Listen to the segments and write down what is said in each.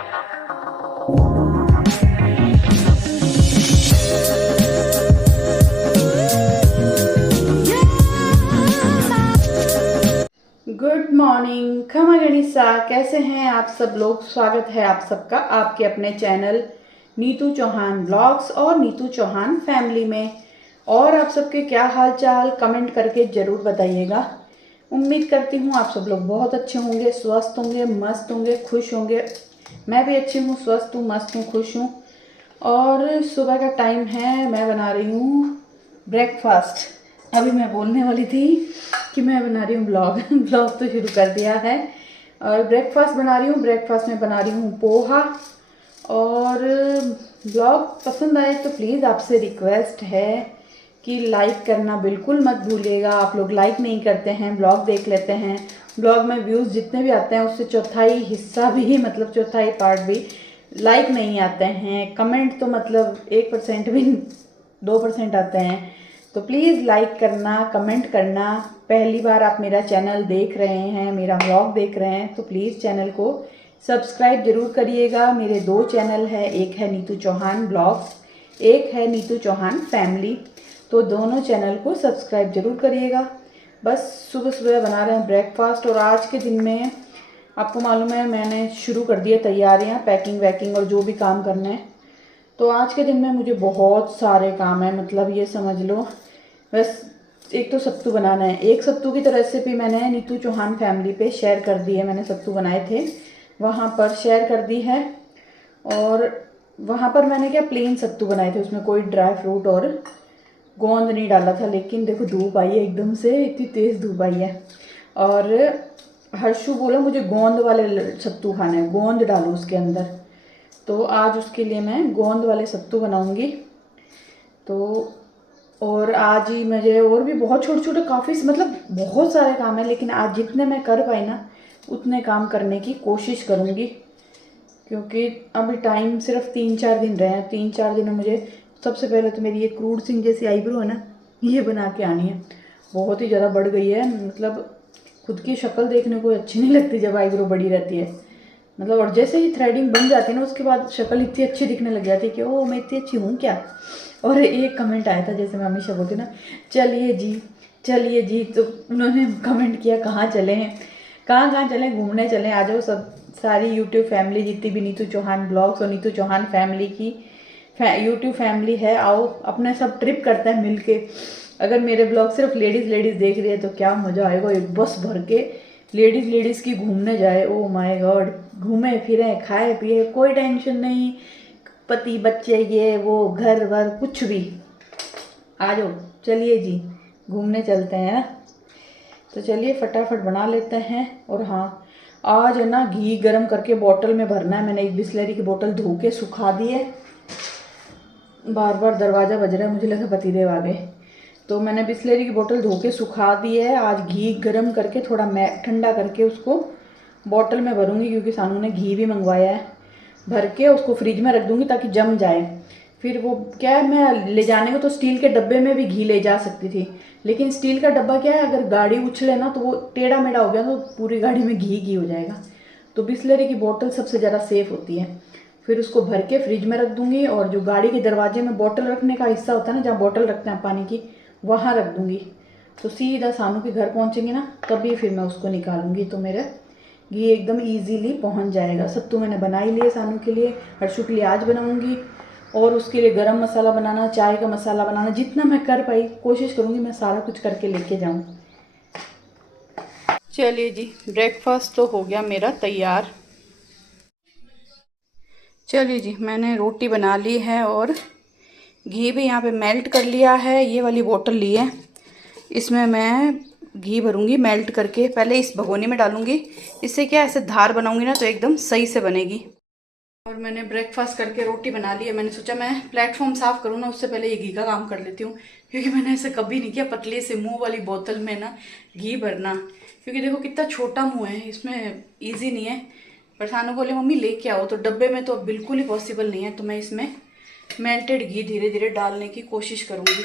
Good morning खमा गणिसा, कैसे हैं आप सब लोग। स्वागत है आप सबका आपके अपने चैनल नीतू चौहान ब्लॉग्स और नीतू चौहान फैमिली में। और आप सबके क्या हाल चाल कमेंट करके ज़रूर बताइएगा। उम्मीद करती हूँ आप सब लोग बहुत अच्छे होंगे, स्वस्थ होंगे, मस्त होंगे, खुश होंगे। मैं भी अच्छी हूँ, स्वस्थ हूँ, मस्त हूँ, खुश हूँ। और सुबह का टाइम है, मैं बना रही हूँ ब्रेकफास्ट। अभी मैं बोलने वाली थी कि मैं बना रही हूँ ब्लॉग ब्लॉग तो शुरू कर दिया है। और ब्रेकफास्ट बना रही हूँ, ब्रेकफास्ट में बना रही हूँ पोहा। और ब्लॉग पसंद आए तो प्लीज़ आपसे रिक्वेस्ट है कि लाइक करना बिल्कुल मत भूलिएगा। आप लोग लाइक नहीं करते हैं, ब्लॉग देख लेते हैं, ब्लॉग में व्यूज़ जितने भी आते हैं उससे चौथाई हिस्सा भी, मतलब चौथाई पार्ट भी लाइक नहीं आते हैं। कमेंट तो मतलब 1% भी, 2% आते हैं। तो प्लीज़ लाइक करना, कमेंट करना। पहली बार आप मेरा चैनल देख रहे हैं, मेरा व्लॉग देख रहे हैं, तो प्लीज़ चैनल को सब्सक्राइब जरूर करिएगा। मेरे 2 चैनल है, एक है नीतू चौहान ब्लॉग्स, एक है नीतू चौहान फैमिली। तो दोनों चैनल को सब्सक्राइब जरूर करिएगा। बस सुबह सुबह बना रहे हैं ब्रेकफास्ट। और आज के दिन में आपको मालूम है मैंने शुरू कर दिया तैयारियां, पैकिंग वैकिंग और जो भी काम करने हैं। तो आज के दिन में मुझे बहुत सारे काम है, मतलब ये समझ लो। बस एक तो सत्तू बनाना है। एक सत्तू की तो रेसिपी मैंने नीतू चौहान फैमिली पे शेयर कर दी है, मैंने सत्तू बनाए थे वहाँ पर शेयर कर दी है। और वहाँ पर मैंने क्या प्लेन सत्तू बनाए थे, उसमें कोई ड्राई फ्रूट और गोंद नहीं डाला था। लेकिन देखो धूप आई है एकदम से, इतनी तेज़ धूप आई है। और हर्षू बोला मुझे गोंद वाले सत्तू खाना है, गोंद डालो उसके अंदर। तो आज उसके लिए मैं गोंद वाले सत्तू बनाऊंगी। तो और आज ही मुझे और भी बहुत छोटे छोटे काफ़ी मतलब बहुत सारे काम हैं, लेकिन आज जितने मैं कर पाई ना उतने काम करने की कोशिश करूँगी। क्योंकि अभी टाइम सिर्फ 3-4 दिन रहे हैं। 3-4 दिन में मुझे सबसे पहले तो मेरी ये क्रूड सिंह जैसी आईब्रो है ना, ये बना के आनी है। बहुत ही ज़्यादा बढ़ गई है, मतलब खुद की शक्ल देखने को अच्छी नहीं लगती जब आईब्रो बड़ी रहती है। मतलब और जैसे ही थ्रेडिंग बन जाती है ना उसके बाद शक्ल इतनी अच्छी दिखने लग जाती है कि ओ मैं इतनी अच्छी हूँ क्या। और एक कमेंट आया था, जैसे मैं हमेशा बोलती ना चलिए जी चलिए जी, तो उन्होंने कमेंट किया कहाँ चले हैं, कहाँ कहाँ चलें, घूमने चलें, आ जाओ सब सारी यूट्यूब फैमिली जितनी भी नीतू चौहान ब्लॉग्स और नीतू चौहान फैमिली की यूट्यूब फैमिली है, आओ अपने सब ट्रिप करते हैं मिलके। अगर मेरे ब्लॉग सिर्फ लेडीज़ देख रही है तो क्या मज़ा आएगा, एक बस भर के लेडीज़ की घूमने जाए। ओ माय गॉड, घूमे फिरे खाए पिए, कोई टेंशन नहीं, पति बच्चे ये वो घर वर कुछ भी। आ जाओ चलिए जी घूमने चलते हैं ना। तो चलिए फटाफट बना लेते हैं। और हाँ, आज है ना घी गरम करके बोतल में भरना है। मैंने एक बिस्लरी की बोतल धो के सुखा दी है। बार बार दरवाज़ा बज रहा है, मुझे लगा पतिदेव आ गए। तो मैंने बिस्लरी की बोतल धो के सुखा दी है। आज घी गरम करके थोड़ा ठंडा करके उसको बोतल में भरूंगी, क्योंकि सानू ने घी भी मंगवाया है। भर के उसको फ्रिज में रख दूंगी ताकि जम जाए। फिर वो क्या है, मैं ले जाने को तो स्टील के डब्बे में भी घी ले जा सकती थी, लेकिन स्टील का डब्बा क्या है, अगर गाड़ी उछले ना तो वो टेढ़ा मेढ़ा हो गया तो पूरी गाड़ी में घी घी हो जाएगा। तो बिस्लरी की बोतल सबसे ज़्यादा सेफ होती है। फिर उसको भर के फ्रिज में रख दूंगी। और जो गाड़ी के दरवाजे में बोतल रखने का हिस्सा होता है ना, जहाँ बोतल रखते हैं पानी की, वहाँ रख दूंगी। तो सीधा सानू के घर पहुँचेंगे ना तभी फिर मैं उसको निकालूंगी, तो मेरा घी एकदम इजीली पहुंच जाएगा। सत्तू मैंने बना ही लिए सानू के लिए, हर्षू के लिए आज बनाऊंगी। और उसके लिए गरम मसाला बनाना, चाय का मसाला बनाना, जितना मैं कर पाई कोशिश करूंगी मैं सारा कुछ करके लेके जाऊं। चलिए जी, ब्रेकफास्ट तो हो गया मेरा तैयार। चलिए जी, मैंने रोटी बना ली है और घी भी यहाँ पे मेल्ट कर लिया है। ये वाली बोतल ली है, इसमें मैं घी भरूंगी मेल्ट करके। पहले इस भगोनी में डालूंगी, इससे क्या ऐसे धार बनाऊंगी ना तो एकदम सही से बनेगी। और मैंने ब्रेकफास्ट करके रोटी बना ली है। मैंने सोचा मैं प्लेटफॉर्म साफ करूँ ना उससे पहले ये घी का काम कर लेती हूँ, क्योंकि मैंने ऐसे कभी नहीं किया पतली से मुंह वाली बोतल में ना घी भरना। क्योंकि देखो कितना छोटा मुंह है, इसमें ईजी नहीं है। पर सानू बोले मम्मी लेके आओ, तो डब्बे में तो बिल्कुल ही पॉसिबल नहीं है। तो मैं इसमें मेल्टेड घी धीरे धीरे डालने की कोशिश करूँगी।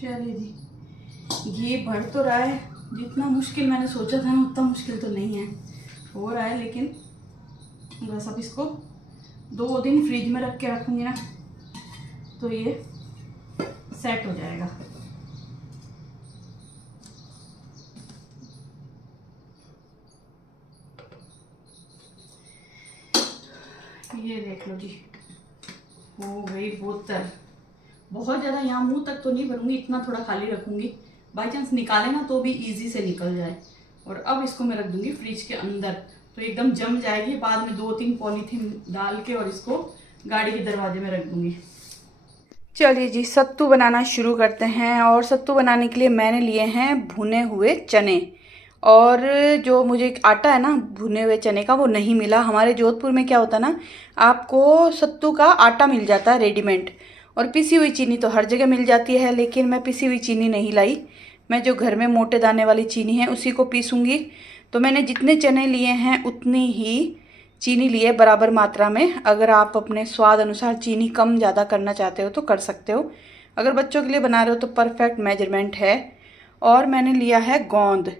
चलिए जी, घी बढ़ तो रहा है, जितना मुश्किल मैंने सोचा था ना उतना मुश्किल तो नहीं है, हो रहा है। लेकिन बस अब इसको 2 दिन फ्रिज में रख के रखूँगी ना तो ये सेट हो जाएगा। ये देख लो जी, हो गई बोतल। बहुत ज़्यादा यहाँ मुंह तक तो नहीं भरूंगी, इतना थोड़ा खाली रखूंगी, बाई चांस निकाले ना तो भी इजी से निकल जाए। और अब इसको मैं रख दूंगी फ्रिज के अंदर, तो एकदम जम जाएगी। बाद में 2-3 पॉलीथीन डाल के और इसको गाड़ी के दरवाजे में रख दूंगी। चलिए जी, सत्तू बनाना शुरू करते हैं। और सत्तू बनाने के लिए मैंने लिए हैं भुने हुए चने। और जो मुझे आटा है ना भुने हुए चने का वो नहीं मिला। हमारे जोधपुर में क्या होता है ना, आपको सत्तू का आटा मिल जाता है रेडीमेड, और पिसी हुई चीनी तो हर जगह मिल जाती है। लेकिन मैं पिसी हुई चीनी नहीं लाई, मैं जो घर में मोटे दाने वाली चीनी है उसी को पीसूँगी। तो मैंने जितने चने लिए हैं उतनी ही चीनी लिए, बराबर मात्रा में। अगर आप अपने स्वाद अनुसार चीनी कम ज़्यादा करना चाहते हो तो कर सकते हो। अगर बच्चों के लिए बना रहे हो तो परफेक्ट मेजरमेंट है। और मैंने लिया है गोंद,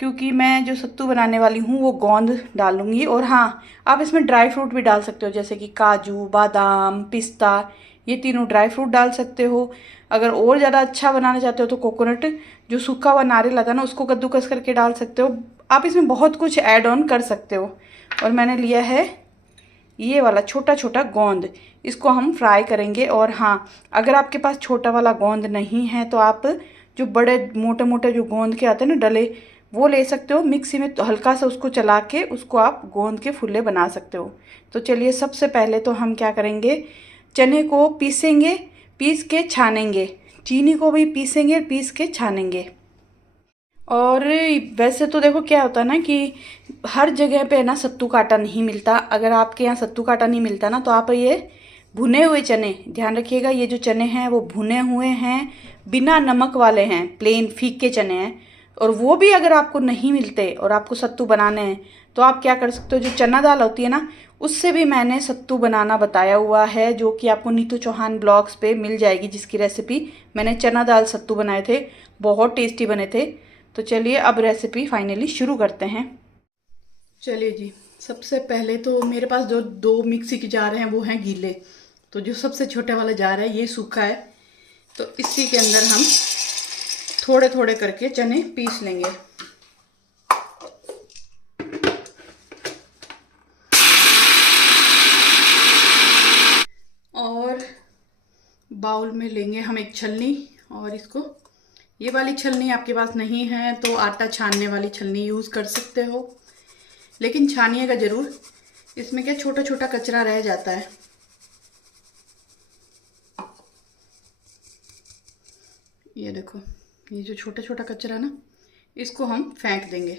क्योंकि मैं जो सत्तू बनाने वाली हूँ वो गोंद डालूंगी। और हाँ, आप इसमें ड्राई फ्रूट भी डाल सकते हो, जैसे कि काजू, बादाम, पिस्ता, ये तीनों ड्राई फ्रूट डाल सकते हो। अगर और ज़्यादा अच्छा बनाना चाहते हो तो कोकोनट, जो सूखा हुआ नारियल आता है ना, उसको कद्दूकस करके डाल सकते हो। आप इसमें बहुत कुछ ऐड ऑन कर सकते हो। और मैंने लिया है ये वाला छोटा छोटा गोंद, इसको हम फ्राई करेंगे। और हाँ, अगर आपके पास छोटा वाला गोंद नहीं है तो आप जो बड़े मोटे मोटे जो गोंद के आते हैं ना डले, वो ले सकते हो। मिक्सी में तो हल्का सा उसको चला के उसको आप गोंद के फुल्ले बना सकते हो। तो चलिए, सबसे पहले तो हम क्या करेंगे, चने को पीसेंगे, पीस के छानेंगे। चीनी को भी पीसेंगे, पीस के छानेंगे। और वैसे तो देखो क्या होता है ना कि हर जगह पे ना सत्तू का आटा नहीं मिलता। अगर आपके यहाँ सत्तू का आटा नहीं मिलता ना तो आप ये भुने हुए चने, ध्यान रखिएगा, ये जो चने हैं वो भुने हुए हैं, बिना नमक वाले हैं, प्लेन फीके चने हैं। और वो भी अगर आपको नहीं मिलते और आपको सत्तू बनाने हैं तो आप क्या कर सकते हो, जो चना दाल होती है ना, उससे भी मैंने सत्तू बनाना बताया हुआ है, जो कि आपको नीतू चौहान ब्लॉग्स पे मिल जाएगी, जिसकी रेसिपी मैंने चना दाल सत्तू बनाए थे, बहुत टेस्टी बने थे। तो चलिए अब रेसिपी फाइनली शुरू करते हैं। चलिए जी, सबसे पहले तो मेरे पास जो 2 मिक्सी के जार हैं वो हैं गीले। तो जो सबसे छोटे वाला जार है ये सूखा है, तो इसी के अंदर हम थोड़े थोड़े करके चने पीस लेंगे। और बाउल में लेंगे हम एक छलनी, और इसको, ये वाली छलनी आपके पास नहीं है तो आटा छानने वाली छलनी यूज़ कर सकते हो, लेकिन छानिएगा ज़रूर, इसमें क्या छोटा छोटा कचरा रह जाता है। ये देखो, ये जो छोटा छोटा कचरा ना, इसको हम फेंक देंगे।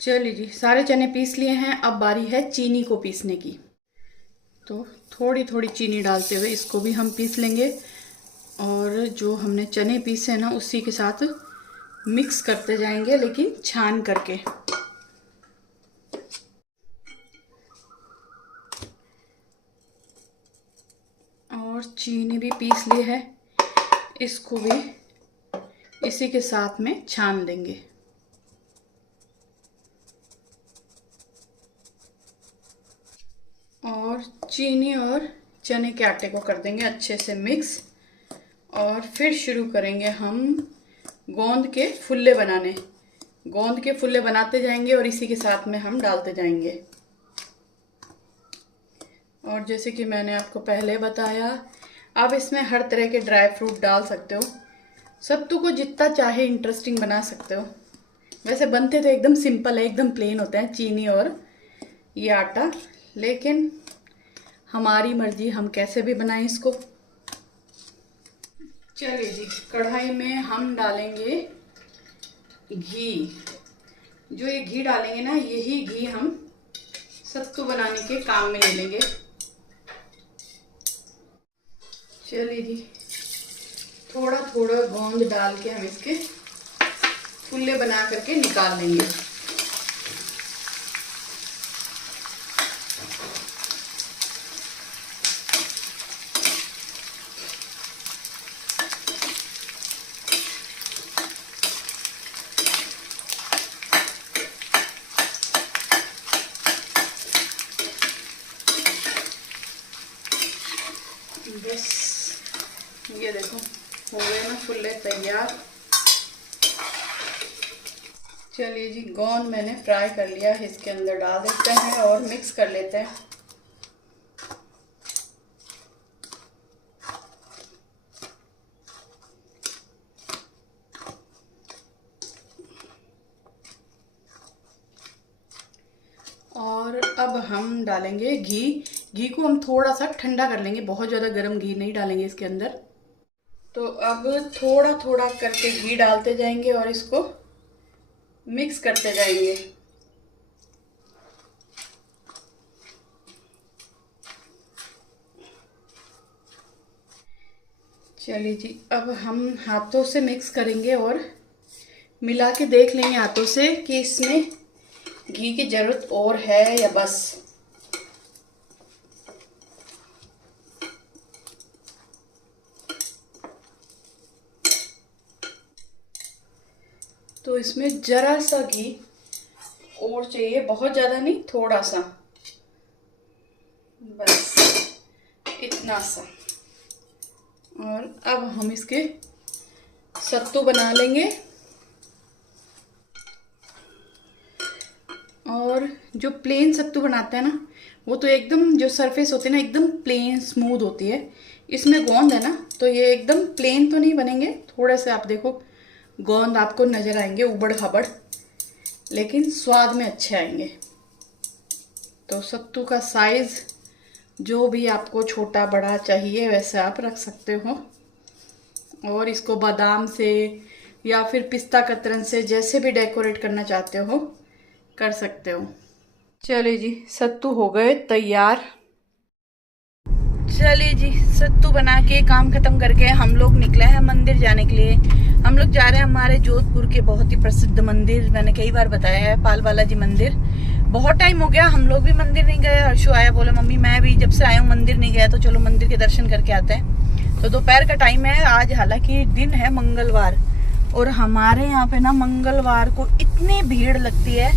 चलिए जी, सारे चने पीस लिए हैं। अब बारी है चीनी को पीसने की। तो थोड़ी थोड़ी चीनी डालते हुए इसको भी हम पीस लेंगे। और जो हमने चने पीसे ना उसी के साथ मिक्स करते जाएंगे, लेकिन छान करके। और चीनी भी पीस ली है, इसको भी इसी के साथ में छान देंगे। और चीनी और चने के आटे को कर देंगे अच्छे से मिक्स। और फिर शुरू करेंगे हम गोंद के फुल्ले बनाने। गोंद के फुल्ले बनाते जाएंगे और इसी के साथ में हम डालते जाएंगे। और जैसे कि मैंने आपको पहले बताया, आप इसमें हर तरह के ड्राई फ्रूट डाल सकते हो, सत्तू को जितना चाहे इंटरेस्टिंग बना सकते हो। वैसे बनते तो एकदम सिंपल है, एकदम प्लेन होते हैं चीनी और ये आटा, लेकिन हमारी मर्जी, हम कैसे भी बनाएं इसको। चलिए जी, कढ़ाई में हम डालेंगे घी। जो ये घी डालेंगे ना, यही घी हम सत्तू बनाने के काम में ले लेंगे। चलिए जी, थोड़ा थोड़ा गोंद डाल के हम इसके फुल्ले बना करके निकाल लेंगे। बस ये देखो हो गए ना फुल्ले तैयार। चलिए जी, गोंद मैंने फ्राई कर लिया है, इसके अंदर डाल देते हैं और मिक्स कर लेते हैं। और अब हम डालेंगे घी। घी को हम थोड़ा सा ठंडा कर लेंगे, बहुत ज़्यादा गर्म घी नहीं डालेंगे इसके अंदर। तो अब थोड़ा थोड़ा करके घी डालते जाएंगे और इसको मिक्स करते जाएंगे। चलिए जी, अब हम हाथों से मिक्स करेंगे और मिला के देख लेंगे हाथों से कि इसमें घी की ज़रूरत और है या बस। तो इसमें ज़रा सा घी और चाहिए, बहुत ज़्यादा नहीं, थोड़ा सा, बस इतना सा। और अब हम इसके सत्तू बना लेंगे। और जो प्लेन सत्तू बनाते हैं ना, वो तो एकदम जो सरफेस होती है ना एकदम प्लेन स्मूथ होती है। इसमें गोंद है ना, तो ये एकदम प्लेन तो नहीं बनेंगे, थोड़े से आप देखो गोंद आपको नज़र आएंगे उबड़ खाबड़, लेकिन स्वाद में अच्छे आएंगे। तो सत्तू का साइज़ जो भी आपको छोटा बड़ा चाहिए वैसे आप रख सकते हो। और इसको बादाम से या फिर पिस्ता कतरन से जैसे भी डेकोरेट करना चाहते हो कर सकते हो। चलिए जी, सत्तू हो गए तैयार। चलिए जी, सत्तू बना के काम खत्म करके हम लोग निकले हैं मंदिर जाने के लिए। हम लोग जा रहे हैं हमारे जोधपुर के बहुत ही प्रसिद्ध मंदिर, मैंने कई बार बताया है, पाल बालाजी मंदिर। बहुत टाइम हो गया हम लोग भी मंदिर नहीं गए। हर्षु आया, बोला मम्मी मैं भी जब से आया हूँ मंदिर नहीं गया, तो चलो मंदिर के दर्शन करके आते हैं। तो दोपहर का टाइम है आज, हालांकि दिन है मंगलवार, और हमारे यहाँ पे ना मंगलवार को इतनी भीड़ लगती है,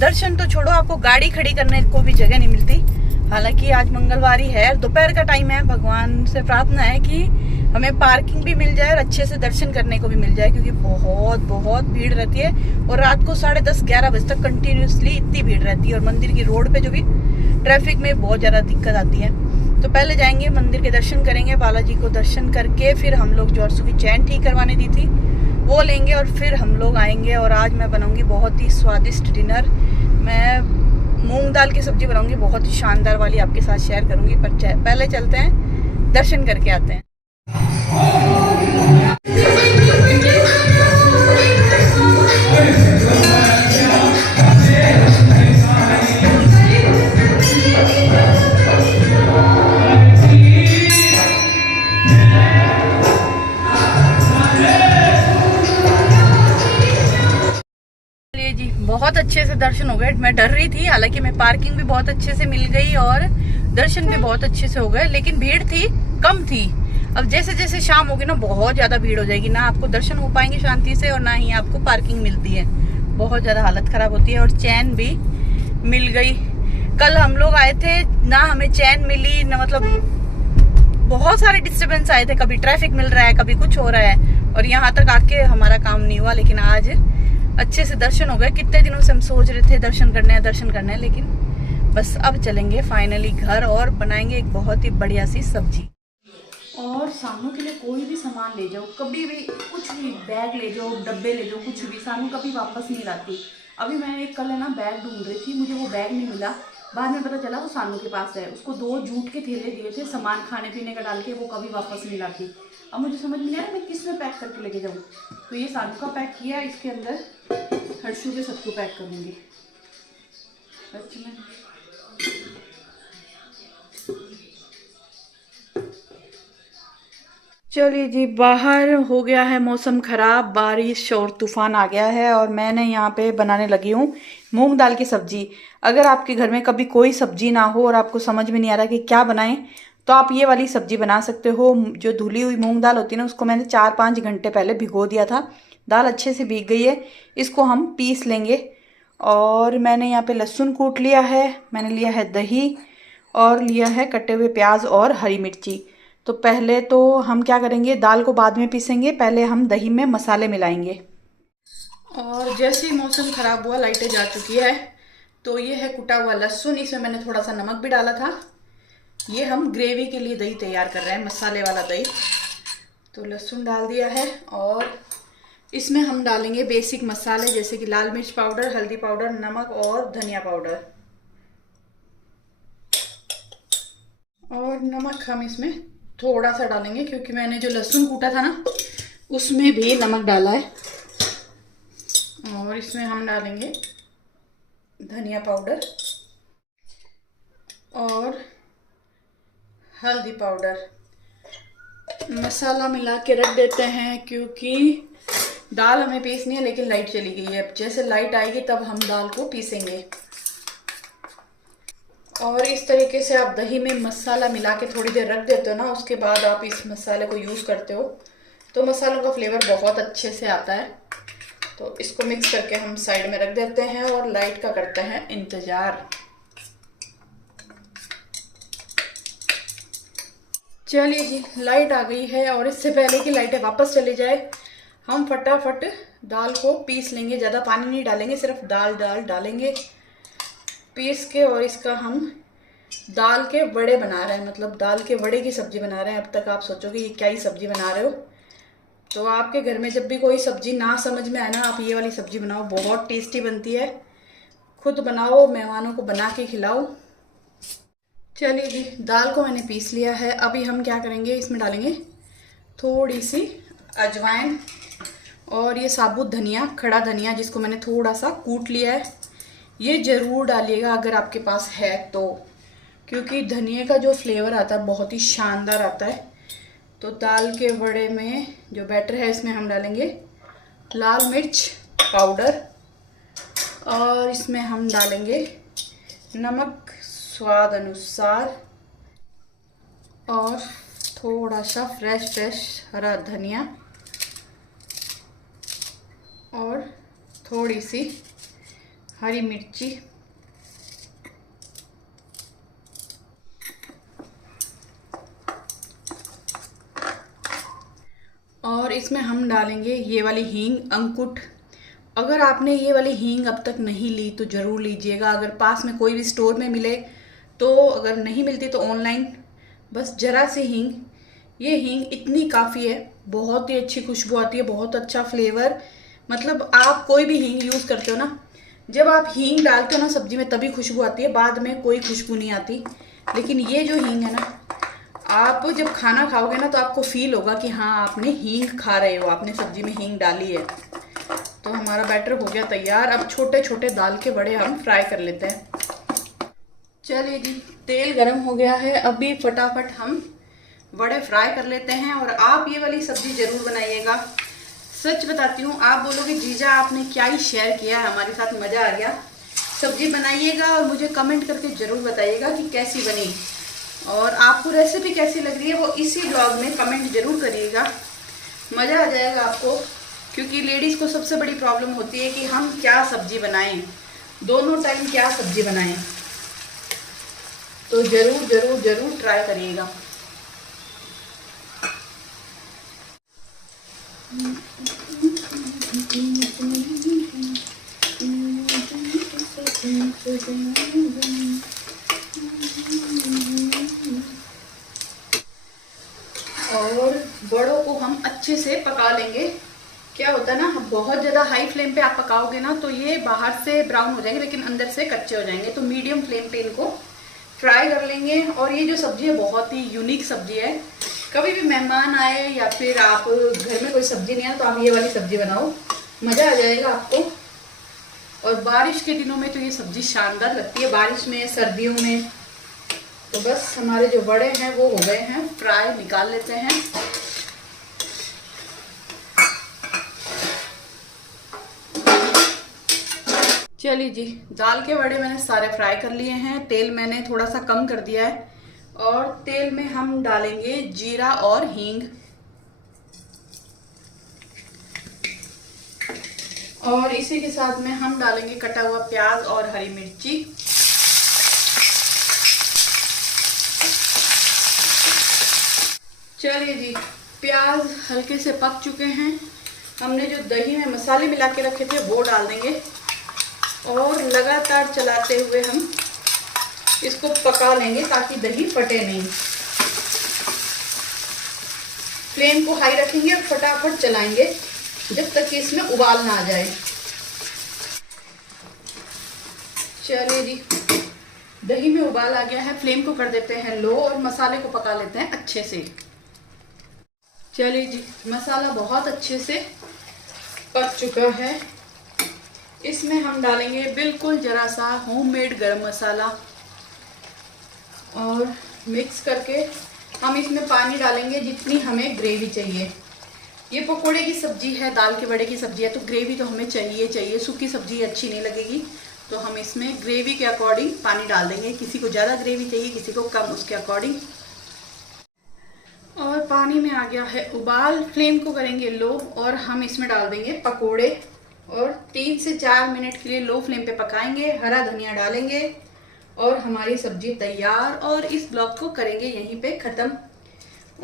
दर्शन तो छोड़ो, आपको गाड़ी खड़ी करने को भी जगह नहीं मिलती। हालांकि आज मंगलवार ही है, दोपहर का टाइम है, भगवान से प्रार्थना है कि हमें पार्किंग भी मिल जाए और अच्छे से दर्शन करने को भी मिल जाए, क्योंकि बहुत बहुत भीड़ रहती है। और रात को 10:30-11 बजे तक कंटिन्यूसली इतनी भीड़ रहती है, और मंदिर की रोड पे जो भी ट्रैफिक में बहुत ज़्यादा दिक्कत आती है। तो पहले जाएंगे मंदिर के दर्शन करेंगे, बालाजी को दर्शन करके फिर हम लोग जो हर्षु की चैन ठीक करवाने दी थी वो लेंगे, और फिर हम लोग आएंगे। और आज मैं बनाऊंगी बहुत ही स्वादिष्ट डिनर। मैं मूंग दाल की सब्जी बनाऊंगी, बहुत ही शानदार वाली, आपके साथ शेयर करूंगी। पर पहले चलते हैं दर्शन करके आते हैं। बहुत अच्छे से दर्शन हो गए। मैं डर रही थी, हालांकि मैं पार्किंग भी बहुत अच्छे से मिल गई और दर्शन भी बहुत अच्छे से हो गए, लेकिन भीड़ थी, कम थी। अब जैसे जैसे शाम होगी ना बहुत ज्यादा भीड़ हो जाएगी, ना आपको दर्शन हो पाएंगे शांति से और ना ही आपको पार्किंग मिलती है, बहुत ज्यादा हालत खराब होती है। और चैन भी मिल गई। कल हम लोग आए थे ना, हमें चैन मिली ना, मतलब बहुत सारे डिस्टर्बेंस आए थे, कभी ट्रैफिक मिल रहा है, कभी कुछ हो रहा है, और यहाँ तक आके हमारा काम नहीं हुआ। लेकिन आज अच्छे से दर्शन हो गए। कितने दिनों से हम सोच रहे थे दर्शन करने हैं, लेकिन बस अब चलेंगे फाइनली घर और बनाएंगे एक बहुत ही बढ़िया सी सब्जी। और सानू के लिए कोई भी सामान ले जाओ, कभी भी कुछ भी, बैग ले जाओ, डब्बे ले जाओ, कुछ भी, सानू कभी वापस नहीं लाती। अभी मैं एक कल है ना बैग ढूंढ रही थी, मुझे वो बैग नहीं मिला, बाद में पता चला वो सानू के पास है। उसको 2 जूट के थैले दिए थे सामान खाने पीने का डाल के, वो कभी वापस नहीं लाती। अब मुझे समझ में नहीं आ रहा मैं किस में पैक करके लेके जाऊँ। तो ये सानू का पैक किया, इसके अंदर हर्षु के सत्तू पैक करूँगी सच में। चलिए जी, बाहर हो गया है मौसम ख़राब, बारिश और तूफ़ान आ गया है, और मैंने यहाँ पे बनाने लगी हूँ मूंग दाल की सब्ज़ी। अगर आपके घर में कभी कोई सब्ज़ी ना हो और आपको समझ में नहीं आ रहा कि क्या बनाएं, तो आप ये वाली सब्ज़ी बना सकते हो। जो धुली हुई मूंग दाल होती है ना, उसको मैंने 4-5 घंटे पहले भिगो दिया था। दाल अच्छे से भीग गई है, इसको हम पीस लेंगे। और मैंने यहाँ पे लहसुन कूट लिया है, मैंने लिया है दही, और लिया है कटे हुए प्याज और हरी मिर्ची। तो पहले तो हम क्या करेंगे, दाल को बाद में पीसेंगे, पहले हम दही में मसाले मिलाएंगे। और जैसे ही मौसम ख़राब हुआ, लाइटें जा चुकी है, तो ये है कुटा हुआ लहसुन, इसमें मैंने थोड़ा सा नमक भी डाला था। ये हम ग्रेवी के लिए दही तैयार कर रहे हैं, मसाले वाला दही। तो लहसुन डाल दिया है और इसमें हम डालेंगे बेसिक मसाले जैसे कि लाल मिर्च पाउडर, हल्दी पाउडर, नमक और धनिया पाउडर। और नमक हम इसमें थोड़ा सा डालेंगे क्योंकि मैंने जो लहसुन कूटा था ना उसमें भी नमक डाला है। और इसमें हम डालेंगे धनिया पाउडर और हल्दी पाउडर। मसाला मिला के रख देते हैं क्योंकि दाल हमें पीसनी है, लेकिन लाइट चली गई है। अब जैसे लाइट आएगी तब हम दाल को पीसेंगे। और इस तरीके से आप दही में मसाला मिला के थोड़ी देर रख देते हो ना, उसके बाद आप इस मसाले को यूज़ करते हो तो मसालों का फ्लेवर बहुत अच्छे से आता है। तो इसको मिक्स करके हम साइड में रख देते हैं और लाइट का करते हैं इंतज़ार। चलिए जी, लाइट आ गई है और इससे पहले कि लाइटें वापस चली जाए हम फटाफट दाल को पीस लेंगे। ज़्यादा पानी नहीं डालेंगे, सिर्फ दाल डालेंगे पीस के। और इसका हम दाल के वड़े बना रहे हैं, मतलब दाल के वड़े की सब्ज़ी बना रहे हैं। अब तक आप सोचोगे ये क्या ही सब्ज़ी बना रहे हो। तो आपके घर में जब भी कोई सब्ज़ी ना समझ में आए ना, आप ये वाली सब्ज़ी बनाओ, बहुत टेस्टी बनती है। खुद बनाओ, मेहमानों को बना के खिलाओ। चलिए जी, दाल को मैंने पीस लिया है। अभी हम क्या करेंगे, इसमें डालेंगे थोड़ी सी अजवाइन और ये साबुत धनिया, खड़ा धनिया जिसको मैंने थोड़ा सा कूट लिया है। ये ज़रूर डालिएगा अगर आपके पास है तो, क्योंकि धनिया का जो फ्लेवर आता है बहुत ही शानदार आता है। तो दाल के वड़े में जो बैटर है इसमें हम डालेंगे लाल मिर्च पाउडर और इसमें हम डालेंगे नमक स्वाद अनुसार और थोड़ा सा फ्रेश हरा धनिया और थोड़ी सी हरी मिर्ची। और इसमें हम डालेंगे ये वाली हींग अंकुट। अगर आपने ये वाली हींग अब तक नहीं ली तो ज़रूर लीजिएगा। अगर पास में कोई भी स्टोर में मिले तो, अगर नहीं मिलती तो ऑनलाइन बस ज़रा सी हींग। ये हींग इतनी काफ़ी है, बहुत ही अच्छी खुशबू आती है, बहुत अच्छा फ्लेवर। मतलब आप कोई भी हींग यूज़ करते हो ना, जब आप हींग डालते हो ना सब्जी में तभी खुशबू आती है, बाद में कोई खुशबू नहीं आती। लेकिन ये जो हींग है ना, आप जब खाना खाओगे ना तो आपको फील होगा कि हाँ आपने हींग खा रहे हो, आपने सब्जी में हींग डाली है। तो हमारा बैटर हो गया तैयार। अब छोटे छोटे दाल के बड़े हम फ्राई कर लेते हैं। चलिए जी, तेल गरम हो गया है, अभी फटाफट हम बड़े फ्राई कर लेते हैं। और आप ये वाली सब्जी ज़रूर बनाइएगा। सच बताती हूँ, आप बोलोगे जीजा आपने क्या ही शेयर किया है हमारे साथ, मज़ा आ गया। सब्जी बनाइएगा और मुझे कमेंट करके ज़रूर बताइएगा कि कैसी बनी और आपको रेसिपी कैसी लग रही है, वो इसी ब्लॉग में कमेंट ज़रूर करिएगा। मज़ा आ जाएगा आपको, क्योंकि लेडीज़ को सबसे बड़ी प्रॉब्लम होती है कि हम क्या सब्जी बनाएं, दोनों टाइम क्या सब्जी बनाएं। तो ज़रूर ज़रूर ज़रूर ट्राई करिएगा। और बड़ों को हम अच्छे से पका लेंगे। क्या होता है ना, बहुत ज़्यादा हाई फ्लेम पे आप पकाओगे ना तो ये बाहर से ब्राउन हो जाएंगे लेकिन अंदर से कच्चे हो जाएंगे। तो मीडियम फ्लेम पे इनको फ्राई कर लेंगे। और ये जो सब्ज़ी है बहुत ही यूनिक सब्ज़ी है। कभी भी मेहमान आए या फिर आप घर में कोई सब्ज़ी नहीं है तो आप ये वाली सब्ज़ी बनाओ, मज़ा आ जाएगा आपको। और बारिश के दिनों में तो ये सब्ज़ी शानदार लगती है, बारिश में, सर्दियों में। तो बस हमारे जो बड़े हैं वो हो गए हैं फ्राई, निकाल लेते हैं। चलिए जी, दाल के बड़े मैंने सारे फ्राई कर लिए हैं। तेल मैंने थोड़ा सा कम कर दिया है और तेल में हम डालेंगे जीरा और हींग। और इसी के साथ में हम डालेंगे कटा हुआ प्याज और हरी मिर्ची। चलिए जी, प्याज हल्के से पक चुके हैं। हमने जो दही में मसाले मिला के रखे थे वो डाल देंगे और लगातार चलाते हुए हम इसको पका लेंगे ताकि दही फटे नहीं। फ्लेम को हाई रखेंगे और फटाफट चलाएंगे जब तक कि इसमें उबाल ना आ जाए। चलिए जी, दही में उबाल आ गया है, फ्लेम को कर देते हैं लो और मसाले को पका लेते हैं अच्छे से। चलिए जी, मसाला बहुत अच्छे से पक चुका है। इसमें हम डालेंगे बिल्कुल जरा सा होममेड गरम मसाला और मिक्स करके हम इसमें पानी डालेंगे जितनी हमें ग्रेवी चाहिए। ये पकोड़े की सब्जी है, दाल के बड़े की सब्जी है, तो ग्रेवी तो हमें चाहिए। सूखी सब्जी अच्छी नहीं लगेगी, तो हम इसमें ग्रेवी के अकॉर्डिंग पानी डाल देंगे। किसी को ज़्यादा ग्रेवी चाहिए, किसी को कम, उसके अकॉर्डिंग। और पानी में आ गया है उबाल, फ्लेम को करेंगे लो और हम इसमें डाल देंगे पकोड़े और 3 से 4 मिनट के लिए लो फ्लेम पे पकाएंगे। हरा धनिया डालेंगे और हमारी सब्जी तैयार। और इस ब्लॉग को करेंगे यहीं पे ख़त्म।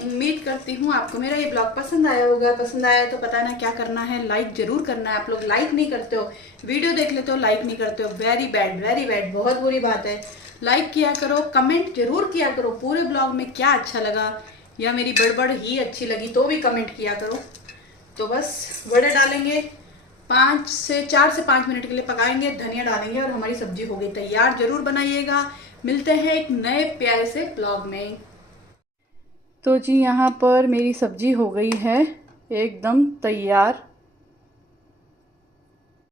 उम्मीद करती हूँ आपको मेरा ये ब्लॉग पसंद आया होगा। पसंद आया तो पता ना क्या करना है, लाइक जरूर करना है। आप लोग लाइक नहीं करते हो, वीडियो देख लेते हो, लाइक नहीं करते हो। वेरी बैड, बहुत बुरी बात है। लाइक किया करो, कमेंट जरूर किया करो पूरे ब्लॉग में क्या अच्छा लगा या मेरी बड़बड़ ही अच्छी लगी तो भी कमेंट किया करो। तो बस वड़े डालेंगे, 4 से 5 मिनट के लिए पकाएंगे, धनिया डालेंगे और हमारी सब्जी हो गई तैयार। जरूर बनाइएगा। मिलते हैं एक नए प्यारे से ब्लॉग में। तो जी, यहाँ पर मेरी सब्जी हो गई है एकदम तैयार।